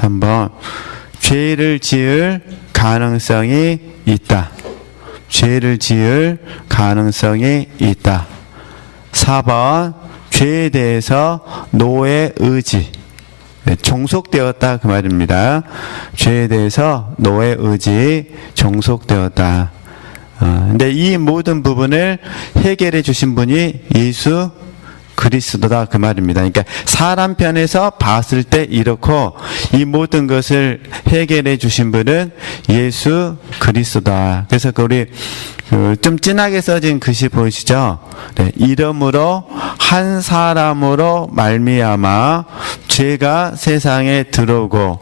3번 죄를 지을 가능성이 있다. 죄를 지을 가능성이 있다. 4번 죄에 대해서 노예 의지, 종속되었다 그 말입니다. 죄에 대해서 노예 의지 종속되었다. 근데 이 모든 부분을 해결해 주신 분이 예수 그리스도다 그 말입니다. 그러니까 사람 편에서 봤을 때 이렇고 이 모든 것을 해결해 주신 분은 예수 그리스도다. 그래서 우리 좀 진하게 써진 글씨 보이시죠? 네, 이름으로 한 사람으로 말미암아 죄가 세상에 들어오고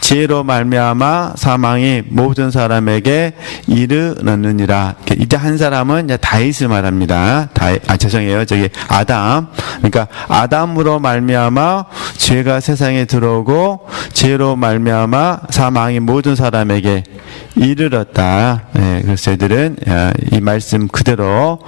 죄로 말미암아 사망이 모든 사람에게 이르렀느니라. 이제 한 사람은 이제 다윗을 말합니다. 죄송해요. 저기 아담. 그러니까 아담으로 말미암아 죄가 세상에 들어오고 죄로 말미암아 사망이 모든 사람에게 이르렀다. 네, 그래서 저희들은 이 말씀 그대로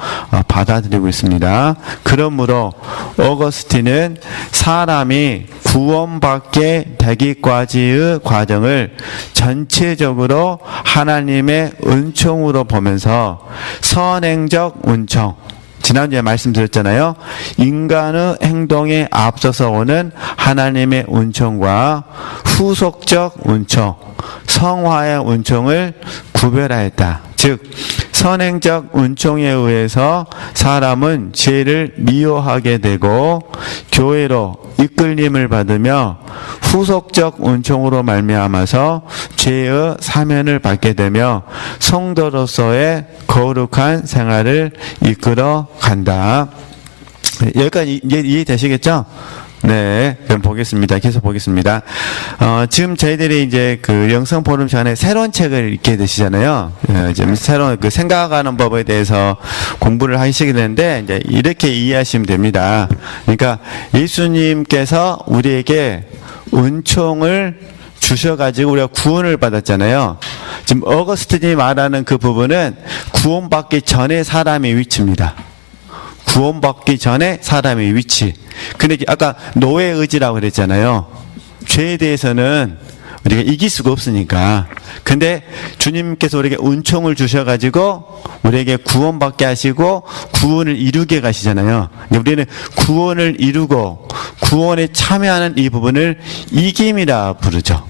받아들이고 있습니다. 그러므로 어거스틴은 사람이 구원받게 되기까지의 과정을 전체적으로 하나님의 은총으로 보면서 선행적 은총, 지난주에 말씀드렸잖아요. 인간의 행동에 앞서서 오는 하나님의 은총과 후속적 은총, 성화의 은총을 구별하였다. 즉 선행적 은총에 의해서 사람은 죄를 미워하게 되고 교회로 이끌림을 받으며 후속적 은총으로 말미암아서 죄의 사면을 받게 되며 성도로서의 거룩한 생활을 이끌어 간다. 여기까지 이해되시겠죠? 네, 그럼 보겠습니다. 계속 보겠습니다. 지금 저희들이 이제 그 영성 포럼 전에 새로운 책을 읽게 되시잖아요. 지금 새로운 그 생각하는 법에 대해서 공부를 하시게 되는데, 이제 이렇게 이해하시면 됩니다. 그러니까 예수님께서 우리에게 은총을 주셔가지고 우리가 구원을 받았잖아요. 지금 어거스틴이 말하는 그 부분은 구원받기 전에 사람의 위치입니다. 구원받기 전에 사람의 위치. 근데 아까 노예 의지라고 그랬잖아요. 죄에 대해서는 우리가 이길 수가 없으니까. 근데 주님께서 우리에게 은총을 주셔가지고 우리에게 구원받게 하시고 구원을 이루게 가시잖아요. 우리는 구원을 이루고 구원에 참여하는 이 부분을 이김이라 부르죠.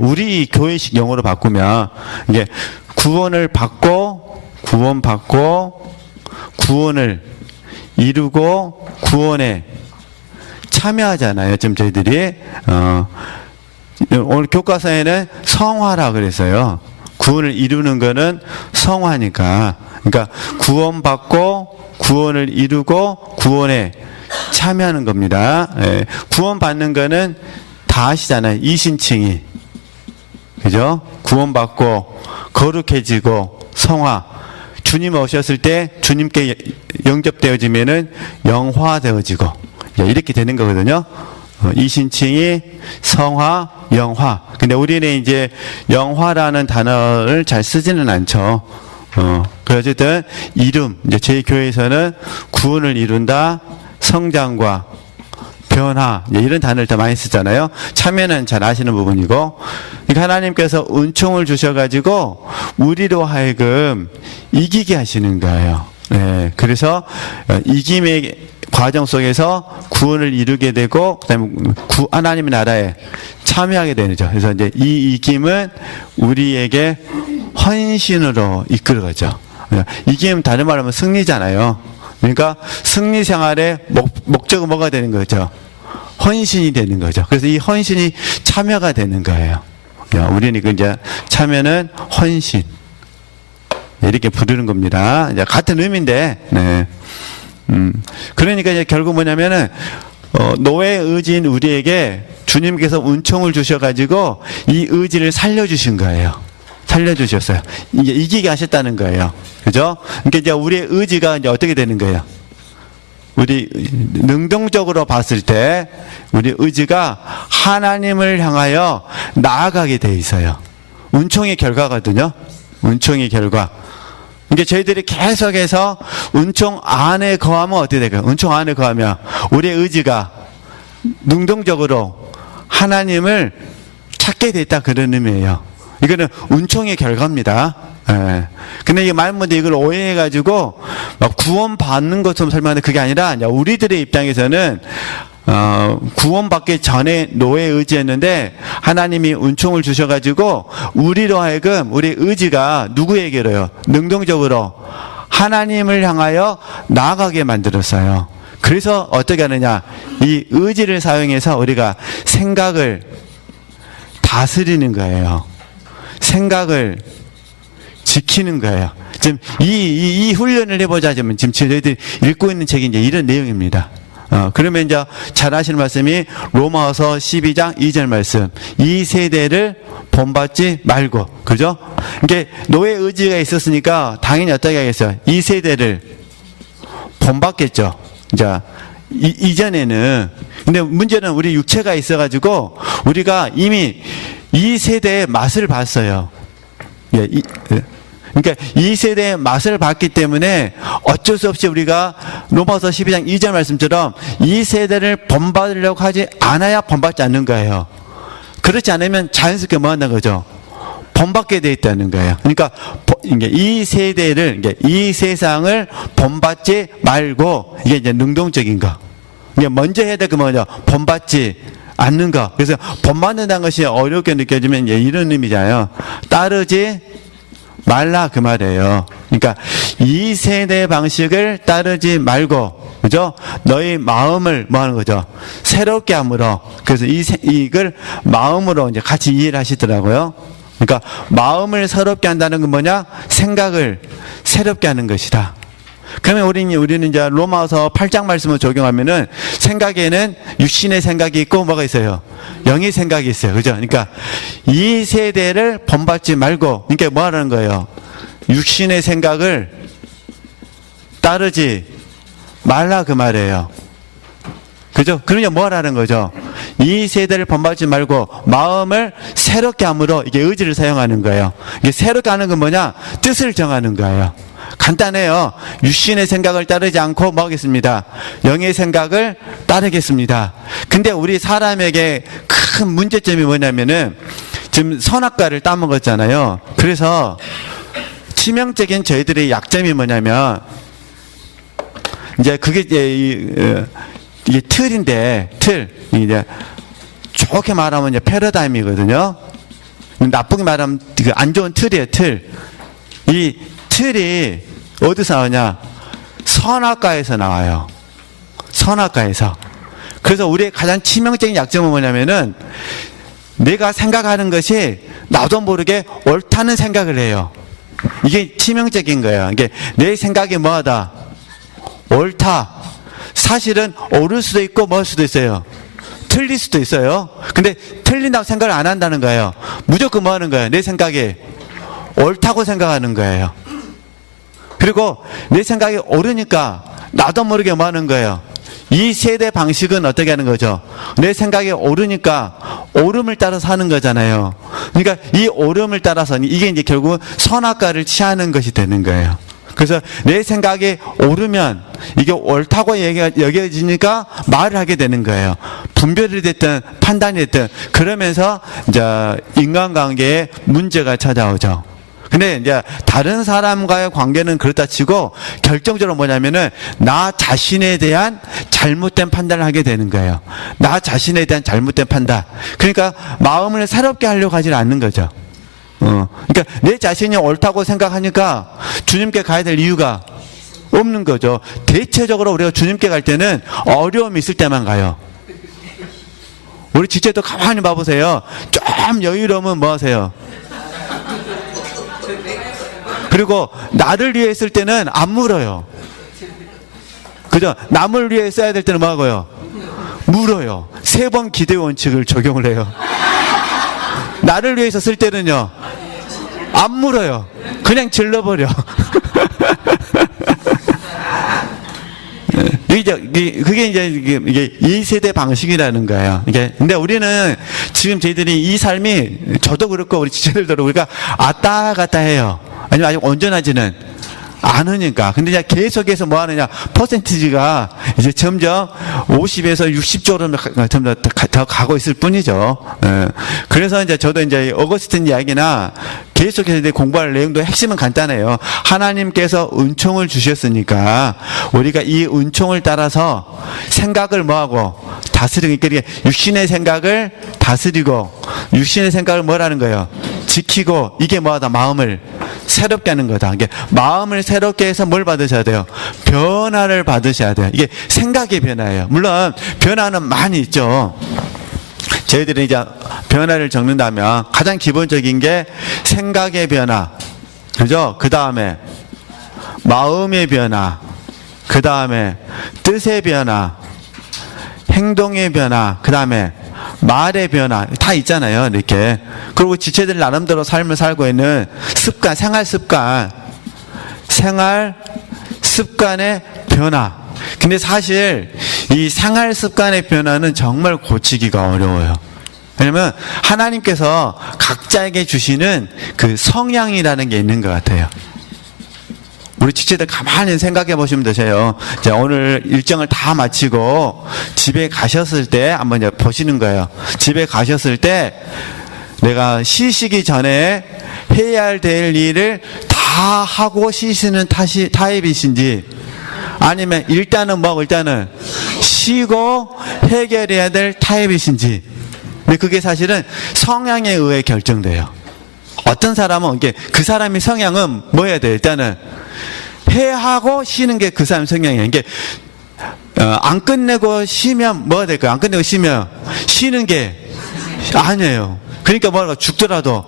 우리 교회식 용어로 바꾸면 이게 구원을 받고 구원받고 구원을 이루고 구원에 참여하잖아요. 지금 저희들이 오늘 교과서에는 성화라 그랬어요. 구원을 이루는 거는 성화니까. 그러니까 구원받고 구원을 이루고 구원에 참여하는 겁니다. 예. 구원받는 거는 다 아시잖아요. 이신칭이. 그죠? 구원받고 거룩해지고 성화. 주님 오셨을 때 주님께 영접되어지면은 영화되어지고 이렇게 되는 거거든요. 이신칭이 성화, 영화. 근데 우리는 이제 영화라는 단어를 잘 쓰지는 않죠. 그래서 어쨌든 이름, 이제 저희 교회에서는 구원을 이룬다, 성장과 변화, 이런 단어를 더 많이 쓰잖아요. 참여는 잘 아시는 부분이고, 그러니까 하나님께서 은총을 주셔가지고 우리로 하여금 이기게 하시는 거예요. 네, 그래서 이김의 과정 속에서 구원을 이루게 되고, 그다음에 하나님의 나라에 참여하게 되죠. 그래서 이제 이 이김은 우리에게 헌신으로 이끌어가죠. 이김 다른 말로 하면 승리잖아요. 그러니까 승리 생활의 목적은 뭐가 되는 거죠? 헌신이 되는 거죠. 그래서 이 헌신이 참여가 되는 거예요. 우리는 이제 참여는 헌신. 이렇게 부르는 겁니다. 이제 같은 의미인데, 네. 그러니까 이제 결국 뭐냐면은, 노예 의지인 우리에게 주님께서 은총을 주셔가지고 이 의지를 살려주신 거예요. 살려주셨어요. 이제 이기게 하셨다는 거예요. 그죠? 그러니까 이제 우리의 의지가 이제 어떻게 되는 거예요? 우리 능동적으로 봤을 때 우리 의지가 하나님을 향하여 나아가게 돼 있어요. 은총의 결과거든요. 은총의 결과. 이게 저희들이 계속해서 은총 안에 거하면 어떻게 될까요? 은총 안에 거하면 우리의 의지가 능동적으로 하나님을 찾게 됐다 그런 의미예요. 이거는 은총의 결과입니다. 예. 근데 이 많은 분들이 이걸 오해해가지고 막 구원받는 것처럼 설명하는데 그게 아니라 이제 우리들의 입장에서는 구원받기 전에 노예에 의지했는데 하나님이 은총을 주셔가지고 우리로 하여금 우리 의지가 누구에게로요? 능동적으로 하나님을 향하여 나아가게 만들었어요. 그래서 어떻게 하느냐? 이 의지를 사용해서 우리가 생각을 다스리는 거예요. 생각을 지키는 거예요. 지금 이 훈련을 해보자. 지금 저희들이 읽고 있는 책이 이제 이런 내용입니다. 그러면 이제 잘 아시는 말씀이 로마서 12장 2절 말씀. 이 세대를 본받지 말고. 그죠? 이게 노예 의지가 있었으니까 당연히 어떻게 하겠어요? 이 세대를 본받겠죠. 이제 이전에는. 근데 문제는 우리 육체가 있어가지고 우리가 이미 이 세대의 맛을 봤어요. 예, 그러니까 이 세대의 맛을 봤기 때문에 어쩔 수 없이 우리가 로마서 12장 2절 말씀처럼 이 세대를 본받으려고 하지 않아야 본받지 않는 거예요. 그렇지 않으면 자연스럽게 뭐 한다는 거죠? 본받게 돼 있다는 거예요. 그러니까 이 세대를, 이 세상을 본받지 말고, 이게 이제 능동적인 거. 이게 먼저 해야 될 거 뭐냐? 본받지 않는 거. 그래서 본받는다는 것이 어렵게 느껴지면 이런 의미잖아요. 따르지 말라 그 말이에요. 그러니까 이 세대 방식을 따르지 말고, 그죠? 너희 마음을 뭐 하는 거죠? 새롭게 함으로. 그래서 이걸 마음으로 이제 같이 이해를 하시더라고요. 그러니까 마음을 새롭게 한다는 건 뭐냐? 생각을 새롭게 하는 것이다. 그러면 우리는 이제 로마서 8장 말씀을 적용하면은 생각에는 육신의 생각이 있고 뭐가 있어요? 영의 생각이 있어요. 그죠? 그러니까 이 세대를 본받지 말고, 그러니까 뭐 하라는 거예요? 육신의 생각을 따르지 말라 그 말이에요. 그죠? 그러냐 뭐 하라는 거죠? 이 세대를 본받지 말고 마음을 새롭게 함으로 이게 의지를 사용하는 거예요. 이게 새롭게 하는 건 뭐냐? 뜻을 정하는 거예요. 간단해요. 육신의 생각을 따르지 않고 뭐 하겠습니다? 영의 생각을 따르겠습니다. 근데 우리 사람에게 큰 문제점이 뭐냐면은 지금 선악과를 따먹었잖아요. 그래서 치명적인 저희들의 약점이 뭐냐면 이제 그게 이게 틀인데, 이제 좋게 말하면 이제 패러다임이거든요. 나쁘게 말하면 그 안 좋은 틀이에요, 틀. 이 틀이 어디서 나오냐? 선악과에서 나와요. 선악과에서. 그래서 우리의 가장 치명적인 약점은 뭐냐면은 내가 생각하는 것이 나도 모르게 옳다는 생각을 해요. 이게 치명적인 거예요. 이게 내 생각이 뭐하다? 옳다. 사실은 옳을 수도 있고 뭐 할 수도 있어요? 틀릴 수도 있어요. 근데 틀린다고 생각을 안 한다는 거예요. 무조건 뭐 하는 거예요? 내 생각이 옳다고 생각하는 거예요. 그리고 내 생각이 옳으니까 나도 모르게 뭐 하는 거예요? 이 세대 방식은 어떻게 하는 거죠? 내 생각이 옳으니까 옳음을 따라서 하는 거잖아요. 그러니까 이 옳음을 따라서 이게 이제 결국 선악과를 취하는 것이 되는 거예요. 그래서 내 생각이 옳으면 이게 옳다고 여겨지니까 말을 하게 되는 거예요. 분별이 됐든 판단이 됐든 그러면서 이제 인간관계에 문제가 찾아오죠. 근데 이제 다른 사람과의 관계는 그렇다 치고 결정적으로 뭐냐면은 나 자신에 대한 잘못된 판단을 하게 되는 거예요. 나 자신에 대한 잘못된 판단. 그러니까 마음을 새롭게 하려고 하지 않는 거죠. 그러니까 내 자신이 옳다고 생각하니까 주님께 가야 될 이유가 없는 거죠. 대체적으로 우리가 주님께 갈 때는 어려움이 있을 때만 가요. 우리 지체도 가만히 봐보세요. 좀 여유로우면 뭐 하세요? 그리고 나를 위해 쓸 때는 안 물어요. 그죠? 남을 위해 써야 될 때는 뭐 하고요? 물어요. 3번 기대 원칙을 적용을 해요. 나를 위해서 쓸 때는요, 안 물어요. 그냥 질러버려. 그게 이제 이게 2세대 방식이라는 거예요. 근데 우리는 지금 저희들이 이 삶이 저도 그렇고 우리 지체들도 그렇고 우리가 왔다 갔다 해요. 아니면 아직 온전하지는 않으니까. 근데 이제 계속해서 뭐 하느냐, 퍼센티지가 이제 점점 50에서 60쪽으로 점점 더 가고 있을 뿐이죠. 예. 그래서 이제 저도 이제 어거스틴 이야기나 계속해서 이제 공부할 내용도 핵심은 간단해요. 하나님께서 은총을 주셨으니까 우리가 이 은총을 따라서 생각을 뭐하고 다스리고, 그러니까 육신의 생각을 다스리고 육신의 생각을 뭐라는 거예요? 지키고, 이게 뭐하다? 마음을 새롭게 하는 거다. 이게 마음을 새롭게 해서 뭘 받으셔야 돼요? 변화를 받으셔야 돼요. 이게 생각의 변화예요. 물론 변화는 많이 있죠. 저희들이 이제 변화를 적는다면 가장 기본적인 게 생각의 변화, 그죠? 그 다음에 마음의 변화, 그 다음에 뜻의 변화, 행동의 변화, 그 다음에 말의 변화, 다 있잖아요, 이렇게. 그리고 지체들 나름대로 삶을 살고 있는 습관, 생활 습관의 변화. 근데 사실 이 생활 습관의 변화는 정말 고치기가 어려워요. 왜냐면 하나님께서 각자에게 주시는 그 성향이라는 게 있는 것 같아요. 우리 지체들 가만히 생각해 보시면 되세요. 자, 오늘 일정을 다 마치고 집에 가셨을 때 한번 이제 보시는 거예요. 집에 가셨을 때 내가 쉬시기 전에 해야 될 일을 다 하고 쉬시는 타입이신지, 아니면 일단은 쉬고 해결해야 될 타입이신지. 근데 그게 사실은 성향에 의해 결정돼요. 어떤 사람은 이게 그 사람의 성향은 뭐 해야 돼요? 일단은 해하고 쉬는 게 그 사람 성향이에요. 이게 안 끝내고 쉬면 뭐가 될까요? 안 끝내고 쉬는 게 아니에요. 그러니까 뭐랄까, 죽더라도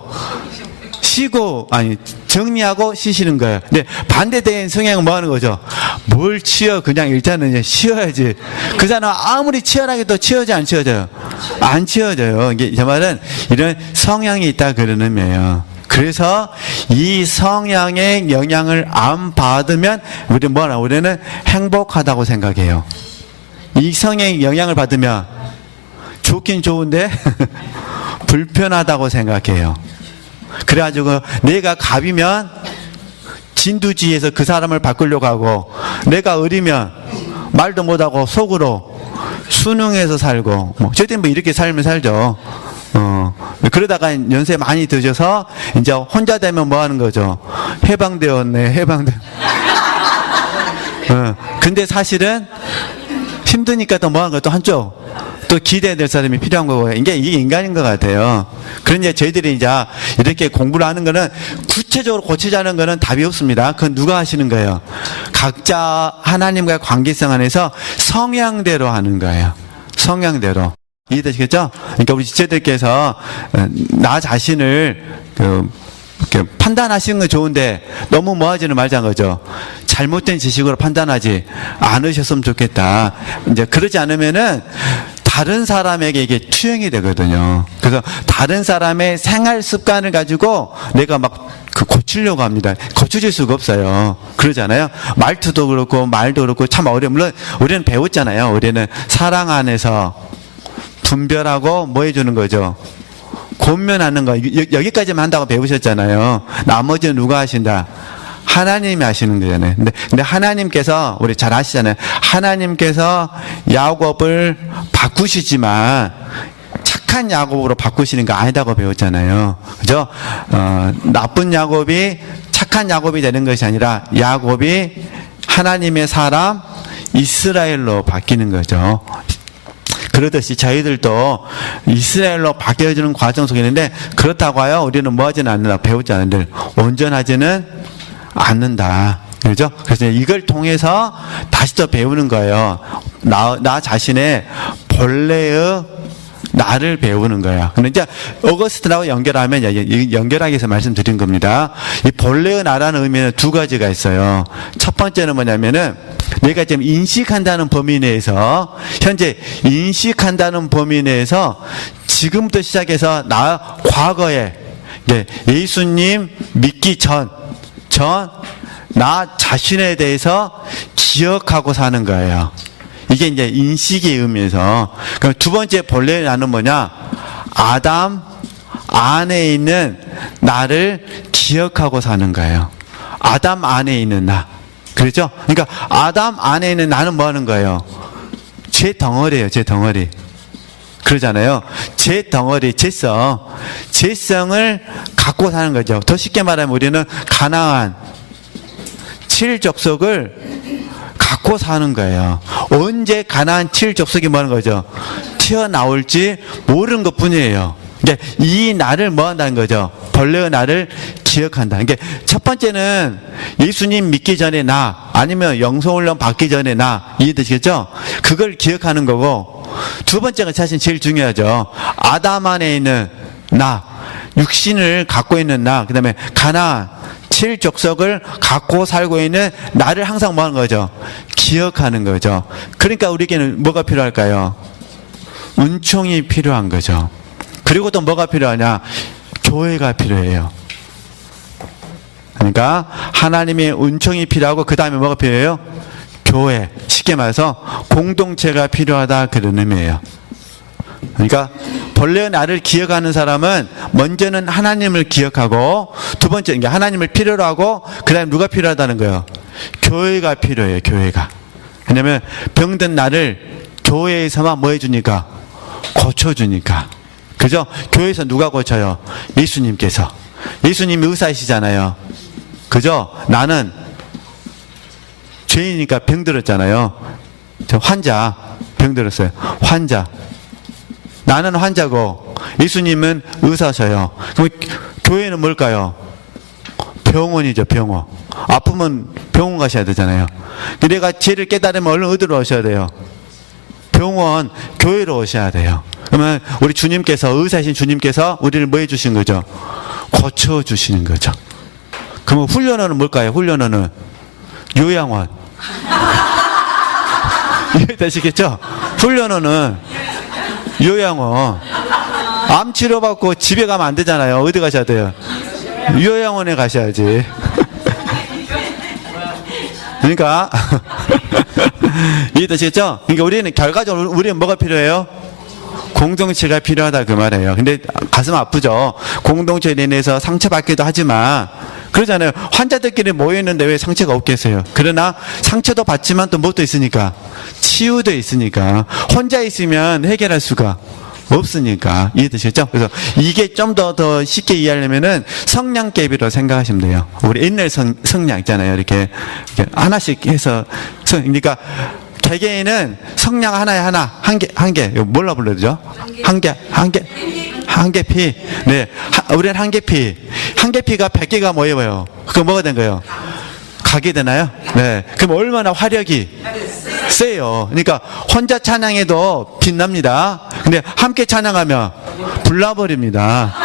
정리하고 쉬시는 거예요. 근데 반대된 성향은 뭐 하는 거죠? 뭘 치워, 그냥 일단은 이제 쉬어야지. 그 사람 아무리 치열하게 또 치워져, 안 치워져요? 안 치워져요. 이게 저 말은 이런 성향이 있다 그러는 의미예요. 그래서 이 성향의 영향을 안 받으면 우리는 행복하다고 생각해요. 이 성향의 영향을 받으면 좋긴 좋은데 불편하다고 생각해요. 그래가지고 내가 갑이면 진두지에서 그 사람을 바꾸려고 하고, 내가 을이면 말도 못하고 속으로 순응해서 살고, 저희들은 뭐 이렇게 살면 살죠. 그러다가 연세 많이 드셔서 이제 혼자 되면 뭐 하는 거죠? 해방되었네. 근데 사실은 힘드니까 또 뭐 하는 거야? 또 한쪽 또 기대해야 될 사람이 필요한 거고, 이게 인간인 것 같아요. 그런데 저희들이 이제 이렇게 공부를 하는 거는 구체적으로 고치자는 거는 답이 없습니다. 그건 누가 하시는 거예요? 각자 하나님과의 관계성 안에서 성향대로 하는 거예요. 성향대로. 이해되시겠죠? 그러니까 우리 지체들께서 나 자신을 이렇게 판단하시는 건 좋은데 너무 뭐하지는 말자는 거죠. 잘못된 지식으로 판단하지 않으셨으면 좋겠다. 이제 그러지 않으면은 다른 사람에게 이게 투영이 되거든요. 그래서 다른 사람의 생활 습관을 가지고 내가 막 고치려고 합니다. 고쳐질 수가 없어요. 그러잖아요. 말투도 그렇고 말도 그렇고 참 어려워. 물론 우리는 배웠잖아요. 우리는 사랑 안에서 분별하고 뭐 해주는 거죠? 권면하는 거. 여기까지만 한다고 배우셨잖아요. 나머지는 누가 하신다? 하나님이 하시는 거잖아요. 근데 하나님께서, 우리 잘 아시잖아요. 하나님께서 야곱을 바꾸시지만 착한 야곱으로 바꾸시는 거 아니다고 배웠잖아요. 그죠? 나쁜 야곱이 착한 야곱이 되는 것이 아니라 야곱이 하나님의 사람 이스라엘로 바뀌는 거죠. 그러듯이 저희들도 이스라엘로 바뀌어지는 과정 속에 있는데, 그렇다고 하여 우리는 뭐 하지는 않는다, 배우지 않는다, 온전하지는 않는다. 그렇죠? 그래서 이걸 통해서 다시 또 배우는 거예요. 나 자신의 본래의 나를 배우는 거야. 근데 이제 어거스틴하고 연결하면 연결하기 위해서 말씀드린 겁니다. 이 본래의 나라는 의미는 두 가지가 있어요. 첫 번째는 뭐냐면은 내가 지금 인식한다는 범위 내에서, 현재 인식한다는 범위 내에서 지금부터 시작해서 나 과거에 예수님 믿기 전 나 자신에 대해서 기억하고 사는 거예요. 이게 이제 인식의 의미에서. 그럼 두 번째 본래의 나는 뭐냐? 아담 안에 있는 나를 기억하고 사는 거예요. 아담 안에 있는 나. 그렇죠? 그러니까 아담 안에 있는 나는 뭐 하는 거예요? 제 덩어리예요, 제 덩어리. 그러잖아요. 제 덩어리, 제성을 갖고 사는 거죠. 더 쉽게 말하면 우리는 가나안, 7족속을 갖고 사는 거예요. 언제 가나안 7족속이 뭐 하는 거죠? 튀어나올지 모르는 것 뿐이에요. 그러니까 이 나를 뭐 한다는 거죠? 본래의 나를 기억한다. 그러니까 첫 번째는 예수님 믿기 전에 나, 아니면 영성훈련 받기 전에 나, 이해되시겠죠? 그걸 기억하는 거고, 두 번째가 사실 제일 중요하죠. 아담 안에 있는 나, 육신을 갖고 있는 나, 그 다음에 가나안 7족속을 갖고 살고 있는 나를 항상 뭐 하는 거죠? 기억하는 거죠. 그러니까 우리에게는 뭐가 필요할까요? 은총이 필요한 거죠. 그리고 또 뭐가 필요하냐? 교회가 필요해요. 그러니까 하나님의 은총이 필요하고 그 다음에 뭐가 필요해요? 교회. 쉽게 말해서 공동체가 필요하다, 그런 의미예요. 그러니까 본래 나를 기억하는 사람은 먼저는 하나님을 기억하고, 두 번째 그러니까 하나님을 필요로 하고, 그 다음에 누가 필요하다는 거예요? 교회가 필요해요. 교회가. 왜냐하면 병든 나를 교회에서만 뭐 해주니까? 고쳐주니까. 그죠? 교회에서 누가 고쳐요? 예수님께서. 예수님이 의사이시잖아요. 그죠? 나는 죄이니까 병들었잖아요. 저 환자, 병들었어요. 환자. 나는 환자고 예수님은 의사셔요. 그럼 교회는 뭘까요? 병원이죠, 병원. 아프면 병원 가셔야 되잖아요. 내가 죄를 깨달으면 얼른 어디로 오셔야 돼요? 병원, 교회로 오셔야 돼요. 그러면 우리 주님께서, 의사이신 주님께서 우리를 뭐 해주신 거죠? 고쳐주시는 거죠. 그러면 훈련원은 뭘까요? 훈련원은 요양원. 이해되시겠죠? 훈련원은 요양원. 암 치료받고 집에 가면 안 되잖아요. 어디 가셔야 돼요? 요양원에 가셔야지. 그러니까 이해되시겠죠? 그러니까 우리는 결과적으로 우리는 뭐가 필요해요? 공동체가 필요하다, 그 말이에요. 근데 가슴 아프죠. 공동체 내에서 상처받기도 하지만 그러잖아요. 환자들끼리 모여있는데 왜 상처가 없겠어요? 그러나 상처도 받지만 또 뭣도 있으니까? 치유도 있으니까. 혼자 있으면 해결할 수가 없으니까. 이해되시겠죠? 그래서 이게 좀 더 쉽게 이해하려면은 성냥개비로 생각하시면 돼요. 우리 옛날 성냥 있잖아요. 이렇게 하나씩 해서. 그러니까 개개인은 성냥 하나에 하나, 한 개. 이거 뭘로 불러죠? 한 개 피. 네. 우리는 한 개 피. 한 개 피가 100개가 모여요. 그거 뭐가 된 거예요? 각이 되나요? 네. 그럼 얼마나 화력이 세요. 그러니까 혼자 찬양해도 빛납니다. 근데 함께 찬양하면 불나버립니다.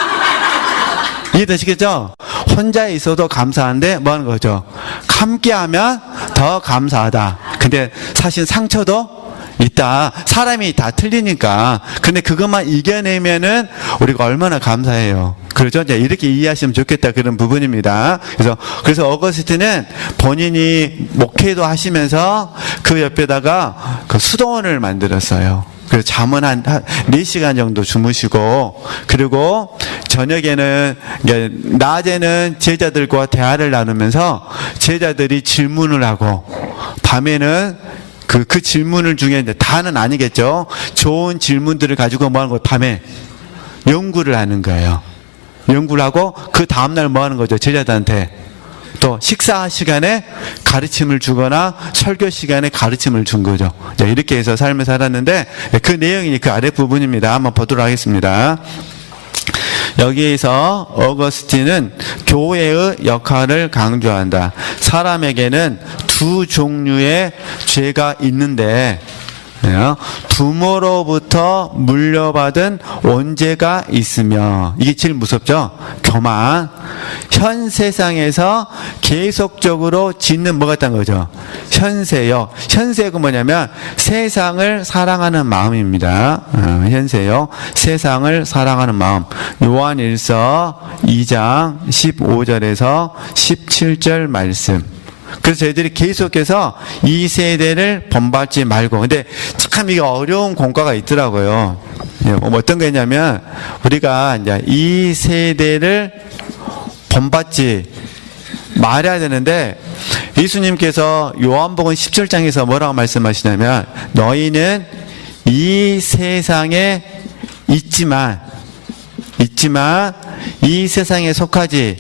이해되시겠죠? 혼자 있어도 감사한데 뭐 하는 거죠? 함께하면 더 감사하다. 근데 사실 상처도 있다. 사람이 다 틀리니까. 근데 그것만 이겨내면은 우리가 얼마나 감사해요. 그렇죠? 이제 이렇게 이해하시면 좋겠다, 그런 부분입니다. 그래서 어거스틴은 본인이 목회도 하시면서 그 옆에다가 그 수도원을 만들었어요. 그래서 잠은 한 4시간 정도 주무시고, 그리고 저녁에는, 낮에는 제자들과 대화를 나누면서 제자들이 질문을 하고, 밤에는 그 질문을 중에 다는 아니겠죠. 좋은 질문들을 가지고 뭐 하는 거예요? 밤에 연구를 하는 거예요. 연구를 하고 그 다음날 뭐 하는 거죠? 제자들한테 또 식사 시간에 가르침을 주거나 설교 시간에 가르침을 준 거죠. 자, 이렇게 해서 삶을 살았는데 그 내용이 그 아랫부분입니다. 한번 보도록 하겠습니다. 여기에서 어거스틴은 교회의 역할을 강조한다. 사람에게는 두 종류의 죄가 있는데 부모로부터 물려받은 원죄가 있으며, 이게 제일 무섭죠? 교만. 현 세상에서 계속적으로 짓는 뭐 같다는 거죠? 현세요. 현세가 뭐냐면 세상을 사랑하는 마음입니다. 현세요. 세상을 사랑하는 마음. 요한일서 2장 15절에서 17절 말씀. 그래서 저희들이 계속해서 이 세대를 본받지 말고. 근데 참 이게 어려운 공과가 있더라고요. 어떤 거냐면 우리가 이제 이 세대를 본받지 말해야 되는데 예수님께서 요한복음 17장에서 뭐라고 말씀하시냐면 너희는 이 세상에 있지만 이 세상에 속하지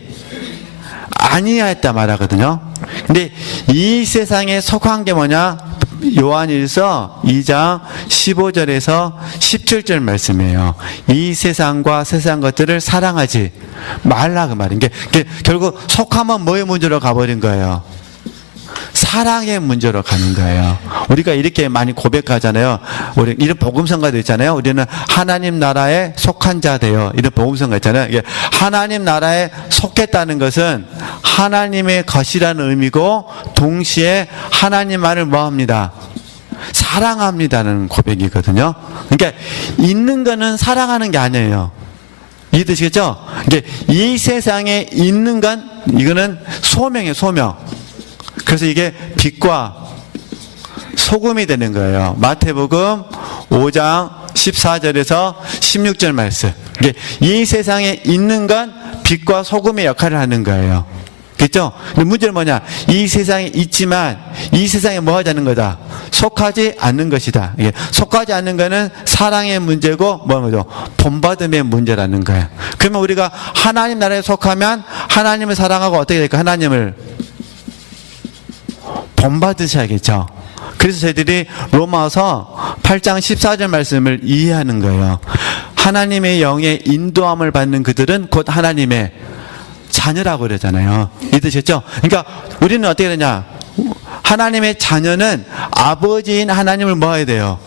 아니하였다 말하거든요. 근데 이 세상에 속한 게 뭐냐? 요한일서 2장 15절에서 17절 말씀이에요. 이 세상과 세상 것들을 사랑하지 말라 그 말인 게 결국 속하면 뭐의 문제로 가버린 거예요? 사랑의 문제로 가는 거예요. 우리가 이렇게 많이 고백하잖아요. 우리 이런 복음성가도 있잖아요. 우리는 하나님 나라에 속한 자 되어 이런 복음성가 있잖아요. 이게 하나님 나라에 속했다는 것은 하나님의 것이라는 의미고 동시에 하나님만을 뭐합니다? 사랑합니다는 고백이거든요. 그러니까 있는 거는 사랑하는 게 아니에요. 이해되시겠죠? 이게 이 세상에 있는 건 이거는 소명이에요. 소명. 그래서 이게 빛과 소금이 되는 거예요. 마태복음 5장 14절에서 16절 말씀. 이게 이 세상에 있는 건 빛과 소금의 역할을 하는 거예요. 그렇죠? 근데 문제는 뭐냐? 이 세상에 있지만 이 세상에 뭐 하자는 거다? 속하지 않는 것이다. 이게 속하지 않는 거는 사랑의 문제고 뭐는 거죠? 본받음의 문제라는 거예요. 그러면 우리가 하나님 나라에 속하면 하나님을 사랑하고 어떻게 될까? 하나님을 본받으셔야겠죠. 그래서 저희들이 로마서 8장 14절 말씀을 이해하는 거예요. 하나님의 영의 인도함을 받는 그들은 곧 하나님의 자녀라고 그러잖아요. 이해되셨죠? 그러니까 우리는 어떻게 되냐? 하나님의 자녀는 아버지인 하나님을 뭐 해야 돼요?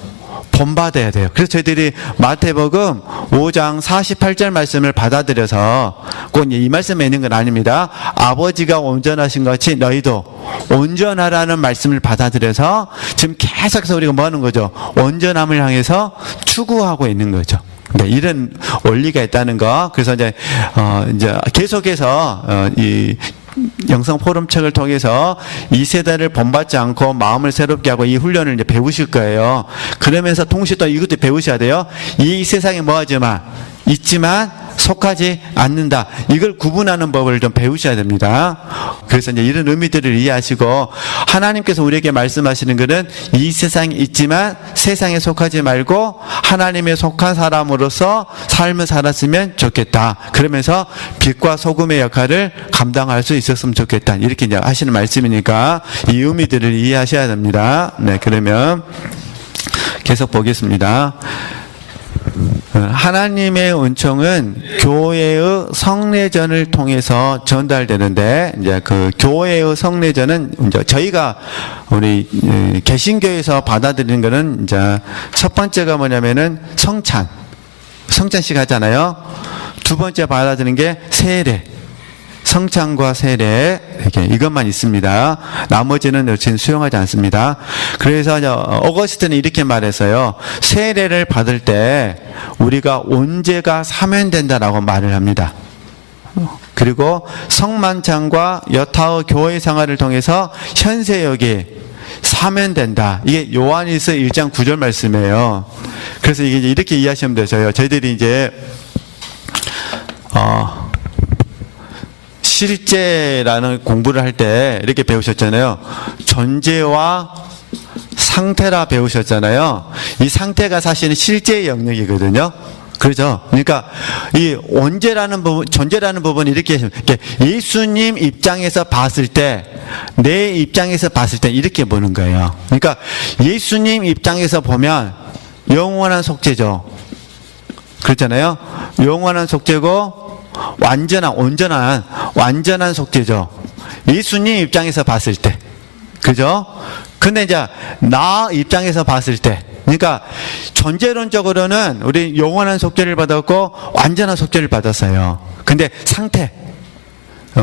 본받아야 돼요. 그래서 저희들이 마태복음 5장 48절 말씀을 받아들여서 꼭 이 말씀에 있는 건 아닙니다. 아버지가 온전하신 것 같이 너희도 온전하라는 말씀을 받아들여서 지금 계속해서 우리가 뭐 하는 거죠? 온전함을 향해서 추구하고 있는 거죠. 네, 이런 원리가 있다는 거. 그래서 이제 계속해서 이 영성 포럼 책을 통해서 이 세대를 본받지 않고 마음을 새롭게 하고 이 훈련을 이제 배우실 거예요. 그러면서 동시에 또 이것도 배우셔야 돼요. 이 세상에 뭐 하지만 있지만 속하지 않는다. 이걸 구분하는 법을 좀 배우셔야 됩니다. 그래서 이제 이런 의미들을 이해하시고 하나님께서 우리에게 말씀하시는 것은 이 세상에 있지만 세상에 속하지 말고 하나님에 속한 사람으로서 삶을 살았으면 좋겠다. 그러면서 빛과 소금의 역할을 감당할 수 있었으면 좋겠다. 이렇게 이제 하시는 말씀이니까 이 의미들을 이해하셔야 됩니다. 네, 그러면 계속 보겠습니다. 하나님의 은총은 교회의 성례전을 통해서 전달되는데, 이제 그 교회의 성례전은 이제 저희가 우리 개신교에서 받아들이는 거는 이제 첫 번째가 뭐냐면은 성찬식 하잖아요. 두 번째 받아들이는 게 세례. 성찬과 세례, 이렇게 이것만 있습니다. 나머지는 여친 수용하지 않습니다. 그래서 어거스틴은 이렇게 말했어요. 세례를 받을 때 우리가 온죄가 사면된다라고 말을 합니다. 그리고 성만찬과 여타의 교회 생활을 통해서 현세역이 사면된다. 이게 요한일서 1장 9절 말씀이에요. 그래서 이게 이렇게 이해하시면 되죠. 저희들이 이제 실제라는 공부를 할 때 이렇게 배우셨잖아요. 존재와 상태라 배우셨잖아요. 이 상태가 사실은 실제의 영역이거든요. 그렇죠? 그러니까 이 존재라는 부분이 이렇게 예수님 입장에서 봤을 때, 내 입장에서 봤을 때 이렇게 보는 거예요. 그러니까 예수님 입장에서 보면 영원한 속죄죠. 그렇잖아요. 영원한 속죄고 완전한 속죄죠. 예수님 입장에서 봤을 때. 그죠? 근데 이제 나 입장에서 봤을 때. 그러니까 존재론적으로는 우리 영원한 속죄를 받았고 완전한 속죄를 받았어요. 근데 상태.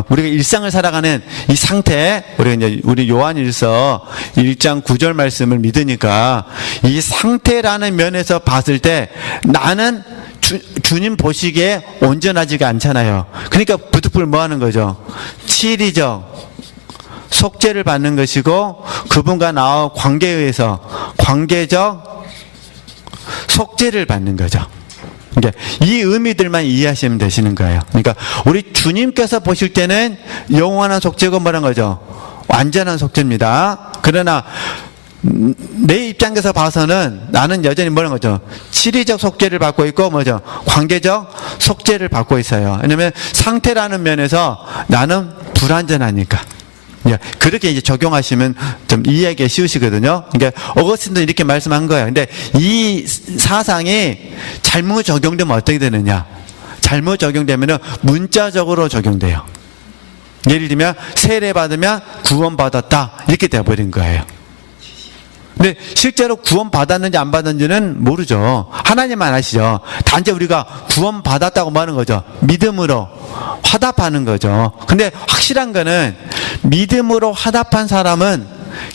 우리가 일상을 살아가는 이 상태, 우리가 이제 우리 요한일서 1장 9절 말씀을 믿으니까 이 상태라는 면에서 봤을 때 나는 주님 보시기에 온전하지가 않잖아요. 그러니까 부득불 뭐 하는 거죠? 치리적 속죄를 받는 것이고 그분과 나와 관계에 의해서 관계적 속죄를 받는 거죠. 그러니까 이 의미들만 이해하시면 되시는 거예요. 그러니까 우리 주님께서 보실 때는 영원한 속죄가 뭐란 거죠? 완전한 속죄입니다. 그러나 내 입장에서 봐서는 나는 여전히 뭐란 거죠? 치리적 속죄를 받고 있고 뭐죠? 관계적 속죄를 받고 있어요. 왜냐하면 상태라는 면에서 나는 불완전하니까. 그렇게 이제 적용하시면 좀 이해하기 쉬우시거든요. 그러니까 어거스틴도 이렇게 말씀한 거예요. 근데 이 사상이 잘못 적용되면 어떻게 되느냐? 잘못 적용되면은 문자적으로 적용돼요. 예를 들면 세례 받으면 구원받았다 이렇게 돼버린 거예요. 근데 실제로 구원받았는지 안 받았는지는 모르죠. 하나님만 아시죠. 단지 우리가 구원받았다고 말하는 거죠. 믿음으로 화답하는 거죠. 근데 확실한 거는 믿음으로 화답한 사람은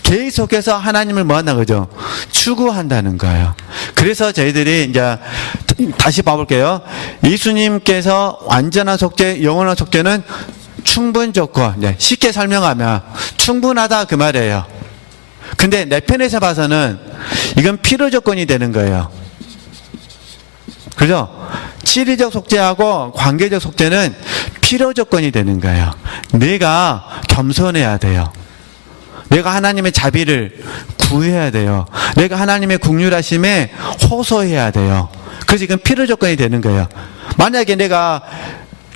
계속해서 하나님을 뭐 한다는 거죠? 추구한다는 거예요. 그래서 저희들이 이제 다시 봐볼게요. 예수님께서 완전한 속죄, 영원한 속죄는 충분 조건, 쉽게 설명하면 충분하다 그 말이에요. 근데 내 편에서 봐서는 이건 필요 조건이 되는 거예요. 그죠? 치리적 속죄하고 관계적 속죄는 필요 조건이 되는 거예요. 내가 겸손해야 돼요. 내가 하나님의 자비를 구해야 돼요. 내가 하나님의 긍휼하심에 호소해야 돼요. 그래서 이건 필요 조건이 되는 거예요. 만약에 내가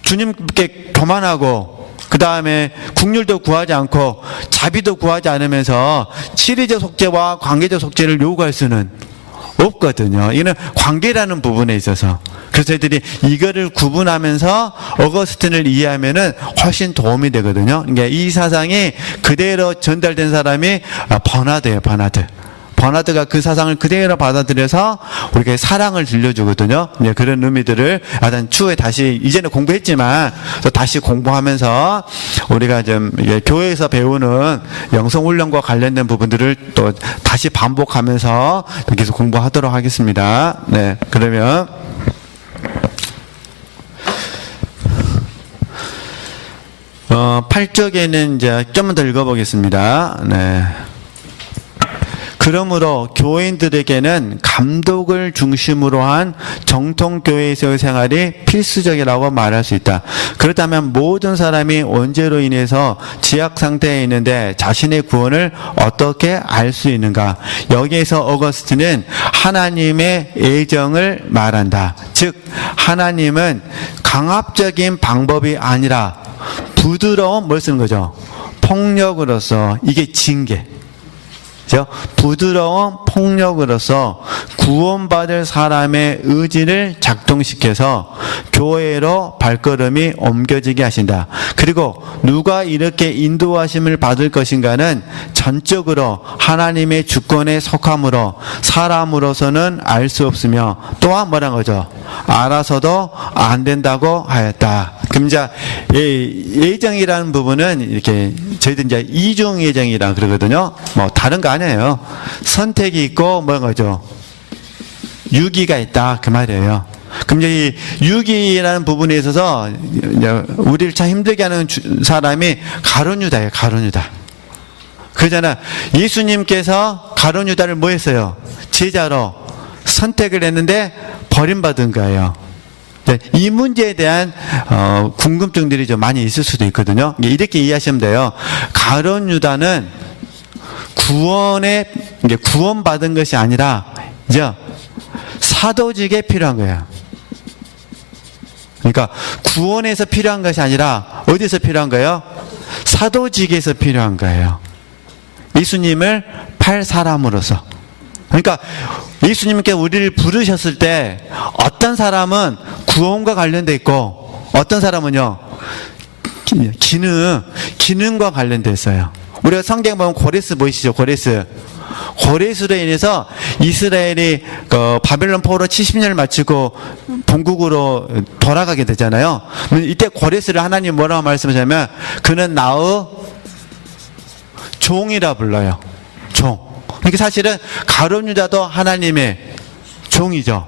주님께 교만하고 그 다음에 긍휼도 구하지 않고 자비도 구하지 않으면서 치리적 속죄와 관계적 속죄를 요구할 수는 없거든요. 이는 관계라는 부분에 있어서. 그래서 저희들이 이거를 구분하면서 어거스틴을 이해하면은 훨씬 도움이 되거든요. 그러니까 이 사상이 그대로 전달된 사람이 버나드예요, 버나드. 버나드가 그 사상을 그대로 받아들여서 우리가 사랑을 들려주거든요. 그런 의미들을 하여튼 추후에 다시 이제는 공부했지만 또 다시 공부하면서 우리가 좀 교회에서 배우는 영성훈련과 관련된 부분들을 또 다시 반복하면서 계속 공부하도록 하겠습니다. 네, 그러면 8쪽에는 이제 좀 더 읽어보겠습니다. 네. 그러므로 교인들에게는 감독을 중심으로 한 정통교회에서의 생활이 필수적이라고 말할 수 있다. 그렇다면 모든 사람이 원죄로 인해서 지약 상태에 있는데 자신의 구원을 어떻게 알 수 있는가? 여기에서 어거스틴은 하나님의 애정을 말한다. 즉 하나님은 강압적인 방법이 아니라 부드러운 뭘 쓰는 거죠? 폭력으로서 이게 징계. 부드러운 폭력으로서 구원받을 사람의 의지를 작동시켜서 교회로 발걸음이 옮겨지게 하신다. 그리고 누가 이렇게 인도하심을 받을 것인가는 전적으로 하나님의 주권에 속함으로 사람으로서는 알 수 없으며 또한 뭐란 거죠? 알아서도 안 된다고 하였다. 그럼 이제 예정이라는 부분은 이렇게 저희들 이제 이중 예정이라 그러거든요. 뭐 다른 거 아니에요. 선택이 있고 뭐란 거죠? 유기가 있다 그 말이에요. 그럼 이제 이 유기라는 부분에 있어서 우리를 참 힘들게 하는 사람이 가룟유다예요. 가룟유다. 그러잖아. 예수님께서 가룟유다를 뭐 했어요? 제자로 선택을 했는데 버림받은 거예요. 이 문제에 대한 궁금증들이 좀 많이 있을 수도 있거든요. 이렇게 이해하시면 돼요. 가룟유다는 구원받은 것이 아니라 이제 사도직에 필요한 거예요. 그러니까 구원에서 필요한 것이 아니라 어디서 필요한 거예요? 사도직에서 필요한 거예요. 예수님을 팔 사람으로서. 그러니까 예수님께 우리를 부르셨을 때 어떤 사람은 구원과 관련돼 있고 어떤 사람은요 기능과 관련돼 있어요. 우리가 성경 보면 고레스 보이시죠? 고레스로 인해서 이스라엘이 바벨론 포로 70년을 마치고 본국으로 돌아가게 되잖아요. 이때 고레스를 하나님 뭐라고 말씀하냐면 그는 나의 종이라 불러요. 종. 그러니까 사실은 가룟유다도 하나님의 종이죠.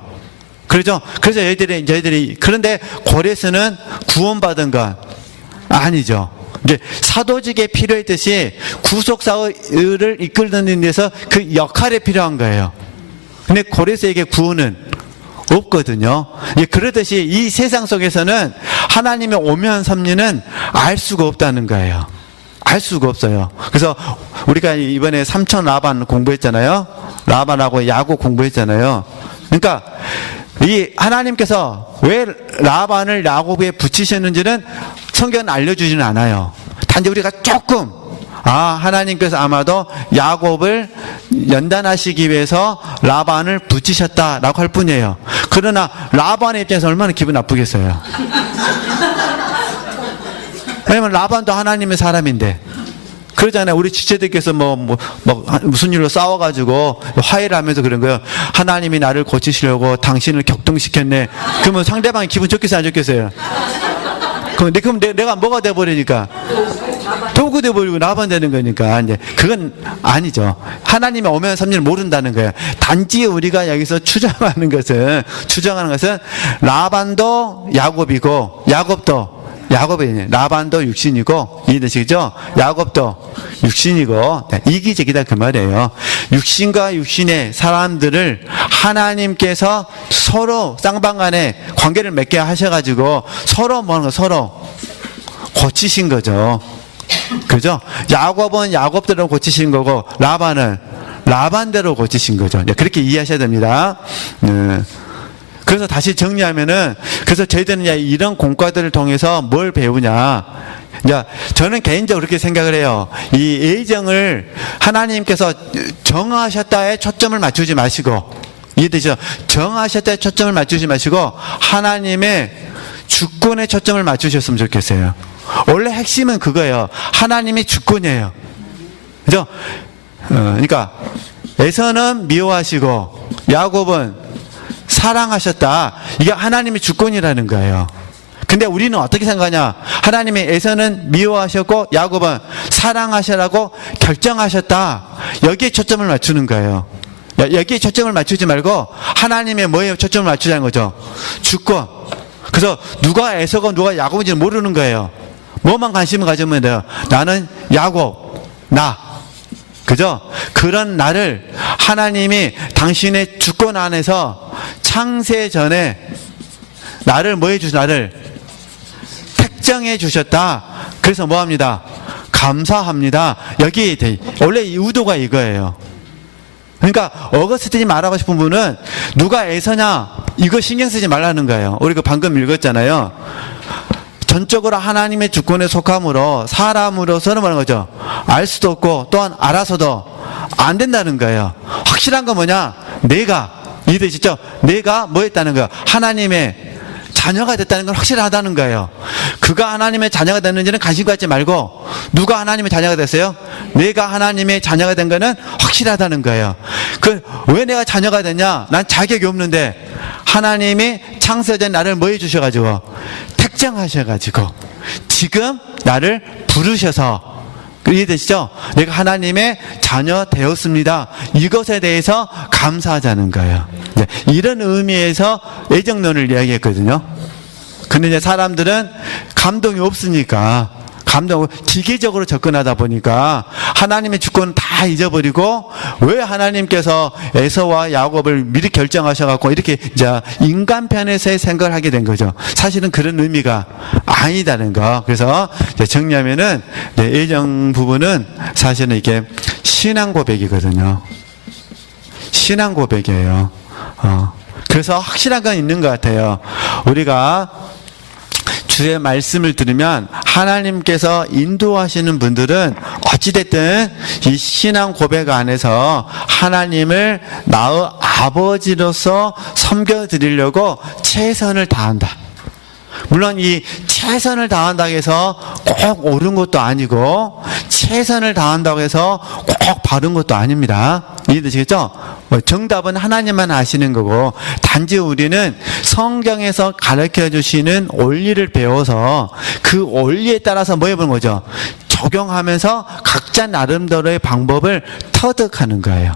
그렇죠? 그래서 저희들이 그런데 고레스는 구원받은 건 아니죠. 이제 사도직에 필요했듯이 구속사를 이끌는 데서 그 역할에 필요한 거예요. 근데 고레스에게 구원은 없거든요. 예, 그러듯이 이 세상 속에서는 하나님의 오묘한 섭리는 알 수가 없다는 거예요. 알 수가 없어요. 그래서 우리가 이번에 삼천 라반 공부했잖아요. 라반하고 야곱 공부했잖아요. 그러니까 이 하나님께서 왜 라반을 야곱에 붙이셨는지는 성경은 알려주지는 않아요. 단지 우리가 조금 하나님께서 아마도 야곱을 연단하시기 위해서 라반을 붙이셨다라고 할 뿐이에요. 그러나 라반의 입장에서 얼마나 기분 나쁘겠어요. 왜냐면 라반도 하나님의 사람인데. 그러잖아요. 우리 지체들께서 무슨 일로 싸워가지고 화해를 하면서 그런 거예요. 하나님이 나를 고치시려고 당신을 격동시켰네. 그러면 상대방이 기분 좋겠어요, 안 좋겠어요? 그럼 내가 뭐가 돼버리니까? 도구 돼버리고 라반 되는 거니까. 이제 그건 아니죠. 하나님의 오묘한 섭리를 모른다는 거예요. 단지 우리가 여기서 추정하는 것은 라반도 야곱이고, 야곱이 라반도 육신이고, 이해되시겠죠? 야곱도 육신이고, 이기적이다 그 말이에요. 육신과 육신의 사람들을 하나님께서 서로 쌍방간에 관계를 맺게 하셔가지고 서로 서로 고치신 거죠. 그죠? 야곱은 야곱대로 고치신 거고, 라반은 라반대로 고치신 거죠. 그렇게 이해하셔야 됩니다. 그래서 다시 정리하면은, 그래서 저희들은 이런 공과들을 통해서 뭘 배우냐. 저는 개인적으로 그렇게 생각을 해요. 이 애정을 하나님께서 정하셨다에 초점을 맞추지 마시고, 이해되죠? 정하셨다에 초점을 맞추지 마시고, 하나님의 주권에 초점을 맞추셨으면 좋겠어요. 원래 핵심은 그거예요. 하나님의 주권이에요. 그죠? 그러니까, 에서는 미워하시고, 야곱은 사랑하셨다. 이게 하나님의 주권이라는 거예요. 근데 우리는 어떻게 생각하냐? 하나님의 에서는 미워하셨고 야곱은 사랑하시라고 결정하셨다. 여기에 초점을 맞추는 거예요. 여기에 초점을 맞추지 말고 하나님의 뭐에 초점을 맞추자는 거죠? 주권. 그래서 누가 에서고 누가 야곱인지는 모르는 거예요. 뭐만 관심을 가지면 돼요. 나는 야곱, 나. 그죠? 그런 나를 하나님이 당신의 주권 안에서 창세 전에 나를 나를 택정해 주셨다. 그래서 뭐합니다? 감사합니다. 여기 원래 이 의도가 이거예요. 그러니까 어거스틴이 말하고 싶은 분은 누가 애서냐 이거 신경 쓰지 말라는 거예요. 우리가 방금 읽었잖아요. 전적으로 하나님의 주권에 속함으로 사람으로서는 뭐라는 거죠? 알 수도 없고 또한 알아서도 안 된다는 거예요. 확실한 건 뭐냐? 내가 이해되시죠? 내가 뭐 했다는 거예요? 하나님의 자녀가 됐다는 건 확실하다는 거예요. 그가 하나님의 자녀가 됐는지는 관심 갖지 말고 누가 하나님의 자녀가 됐어요? 내가 하나님의 자녀가 된 거는 확실하다는 거예요. 왜 내가 자녀가 됐냐? 난 자격이 없는데 하나님이 창세전 나를 뭐 해주셔가지고 택정하셔가지고 지금 나를 부르셔서 이해되시죠? 내가 하나님의 자녀 되었습니다. 이것에 대해서 감사하자는 거예요. 이런 의미에서 애정론을 이야기했거든요. 근데 이제 사람들은 감동이 없으니까 기계적으로 접근하다 보니까 하나님의 주권은 다 잊어버리고 왜 하나님께서 에서와 야곱을 미리 결정하셔갖고 이렇게 이제 인간 편에서의 생각을 하게 된 거죠. 사실은 그런 의미가 아니다는 거. 그래서 정리하면은 애정 부분은 사실은 이게 신앙 고백이거든요. 신앙 고백이에요. 그래서 확실한 건 있는 것 같아요. 우리가 주의 말씀을 들으면 하나님께서 인도하시는 분들은 어찌됐든 이 신앙 고백 안에서 하나님을 나의 아버지로서 섬겨드리려고 최선을 다한다. 물론 이 최선을 다한다고 해서 꼭 옳은 것도 아니고 최선을 다한다고 해서 꼭 바른 것도 아닙니다. 이해되시겠죠? 정답은 하나님만 아시는 거고 단지 우리는 성경에서 가르쳐 주시는 원리를 배워서 그 원리에 따라서 뭐 해보는 거죠? 적용하면서 각자 나름대로의 방법을 터득하는 거예요.